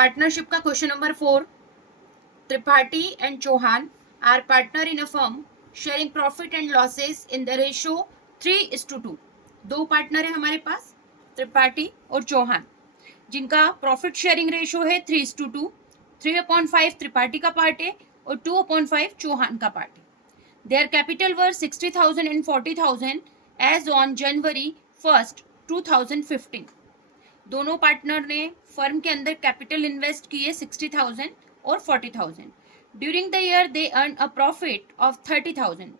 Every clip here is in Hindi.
पार्टनरशिप का question number 4. Tripathi and Chauhan are partner in a firm sharing profit and losses in the ratio 3:2. दो पार्टनर है हमारे पास, त्रिपाठी और चौहान, जिनका प्रॉफिट शेयरिंग रेशियो है 3:2. 3/5 त्रिपाठी का पार्ट है और 2/5 चौहान का पार्ट है. Their capital were 60,000 and 40,000 as on January 1st, 2015. दोनों पार्टनर ने फर्म के अंदर कैपिटल इन्वेस्ट किए 60,000 और 40,000. During the year they earn a profit of 30,000.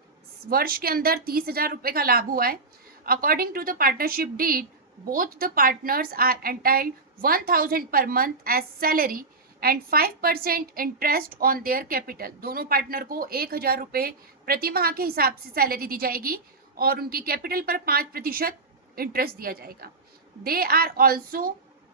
वर्ष के अंदर 30,000 रुपए का लाभ हुआ है. According to the partnership deed, both the partners are entitled 1,000 per month as salary and 5% interest on their capital. दोनों पार्टनर को 1,000 रुपए प्रति माह के हिसाब से सैलरी दी जाएगी और उनकी कैपिटल पर 5% इंटरेस्ट दिया जाएगा. They are also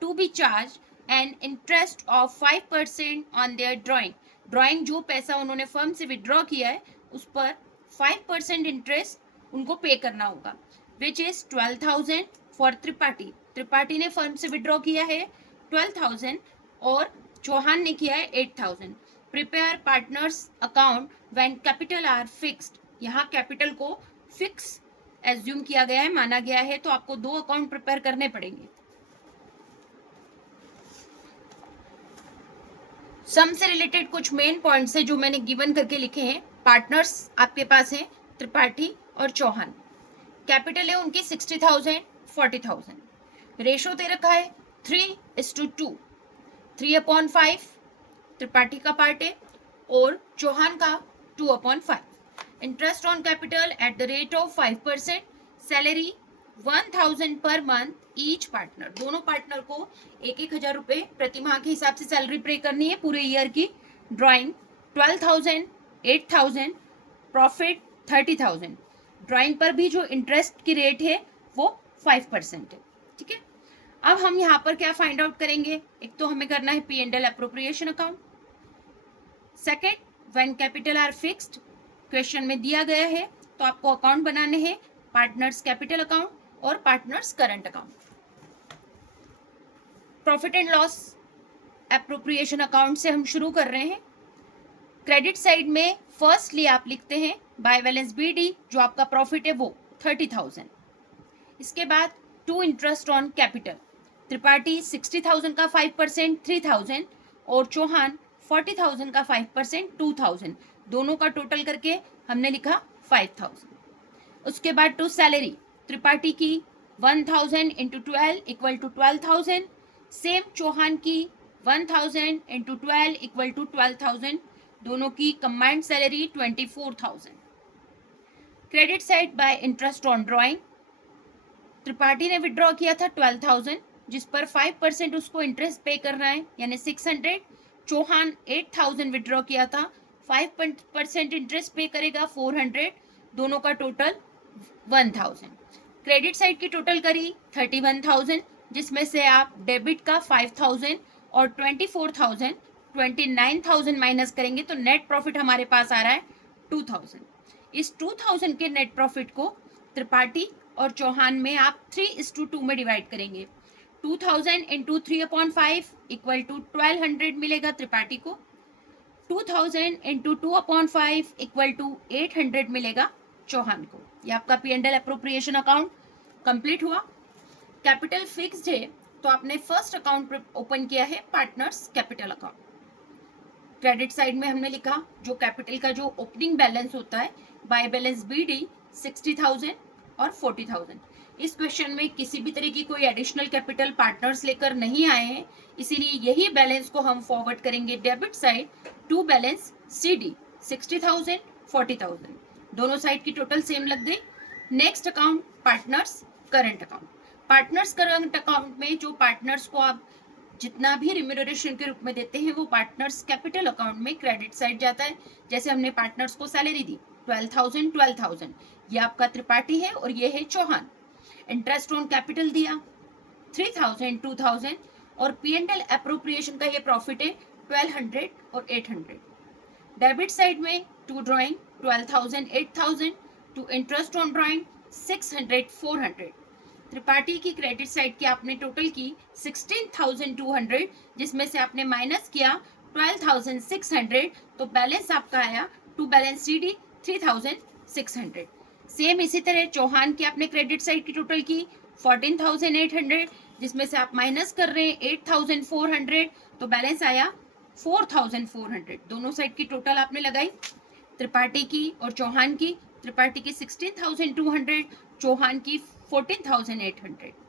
to be charged an interest of 5% on their drawing. Drawing जो पैसा उन्होंने फर्म से विड्रॉ किया है उस पर 5% इंटरेस्ट उनको पे करना होगा, which is 12,000 for Tripathi. Tripathi ने फर्म से विड्रॉ किया है 12,000 और चौहान ने किया है 8,000. Prepare partners account when capital R fixed. यहाँ कैपिटल को फिक्स एज्यूम किया गया है, माना गया है, तो आपको दो अकाउंट प्रिपेयर करने पड़ेंगे. सम से रिलेटेड कुछ मेन पॉइंट्स है जो मैंने गिवन करके लिखे हैं. पार्टनर्स आपके पास हैं त्रिपाठी और चौहान. कैपिटल है उनकी 60,000 40,000. रेशो दे रखा है 3:2. 3/5 त्रिपाठी का पार्ट है और चौहान का 2/5. Interest on capital at the rate of 5%. Salary 1,000 per month each partner. दोनों पार्टनर को 1,000 रुपए प्रति माह के हिसाब से सैलरी पे करनी है पूरे ईयर की. ड्राइंग 12,000 8,000. प्रॉफिट 30,000. ड्राइंग पर भी जो इंटरेस्ट की रेट है वो 5% है. ठीक है, अब हम यहाँ पर क्या फाइंड आउट करेंगे. एक तो हमें करना है P&L appropriation account. Second, when capital R fixed, question में दिया गया है तो आपको अकाउंट बनाने हैं पार्टनर्स कैपिटल अकाउंट और partners current account. Profit and loss appropriation account से हम शुरू कर रहे हैं. क्रेडिट साइड में फर्स्टली आप लिखते हैं बाय बैलेंस BD, जो आपका प्रॉफिट है वो 30,000. इसके बाद to interest on capital. Tripathi 60,000 का 5% 3,000 और चौहान 40,000 का 5% 2,000. दोनों का टोटल करके हमने लिखा 5,000. उसके बाद टू सैलरी, त्रिपाठी की 1,000 into 12 equal to 12,000. Same Chauhan की 1,000 इंटू 12 इक्वल टू 12,000. दोनों की combined salary 24,000. Credit side by interest on drawing. Tripathi ने विड्रॉ किया था 12,000 जिस पर 5% उसको इंटरेस्ट पे करना है यानी 600. चौहान 8,000 विड्रॉ किया था, 5% इंटरेस्ट पे करेगा 400. दोनों का टोटल 1,000. क्रेडिट साइड की टोटल करी 31,000 जिसमें से आप डेबिट का 5,000 और 24,000 29,000 माइनस करेंगे तो नेट प्रॉफिट हमारे पास आ रहा है 2,000. इस 2,000 के नेट प्रॉफिट को त्रिपाठी और चौहान में आप 3:2 में डिवाइड करेंगे. 2,000 इंटू 3/5 इक्वल टू 1,200 मिलेगा त्रिपाठी को. 2,000 इंटू 2/5 इक्वल टू 800 मिलेगा चौहान को. ये आपका P&L अप्रोप्रिएशन अकाउंट कंप्लीट हुआ. कैपिटल फिक्स्ड है तो आपने फर्स्ट अकाउंट ओपन किया है partners capital account. Credit side में हमने लिखा जो कैपिटल का जो ओपनिंग बैलेंस होता है बाय बैलेंस BD 60,000 और 40,000. इस क्वेश्चन में किसी भी तरह की कोई एडिशनल कैपिटल पार्टनर्स लेकर नहीं आए हैं, इसीलिए यही बैलेंस को हम फॉरवर्ड करेंगे debit side to balance CD 60,000 40,000. दोनों साइड की टोटल सेम लग गई. Next account partners current account. Partners current account में जो पार्टनर्स को आप जितना भी रिम्यूनरेशन के रूप में देते हैं वो पार्टनर्स कैपिटल अकाउंट में क्रेडिट साइड जाता है. जैसे हमने पार्टनर्स को सैलरी दी 12,000 12,000, ये आपका त्रिपाठी है और ये है चौहान. इंटरेस्ट ऑन कैपिटल दिया 3,000 2,000 और P&L अप्रोप्रिएशन का ये प्रॉफिट है 1,200 और 800. डेबिट साइड में to drawing 12,000 8,000, to interest on drawing 600 400. Tripathi की क्रेडिट साइड की आपने टोटल की 16,200, जिसमें से आपने माइनस किया 12,600, तो बैलेंस आपका आया टू बैलेंस सीडी 3,600। सेम इसी तरह चौहान की आपने क्रेडिट साइड की टोटल की 14,800, जिसमें से आप माइनस कर रहे हैं 8,400, तो बैलेंस आया 4,400। दोनों साइड की टोटल आपने लगाई, त्रिपाठी की और चौहान की। त्रिपाठी की 16,200, चौहान की 14,800।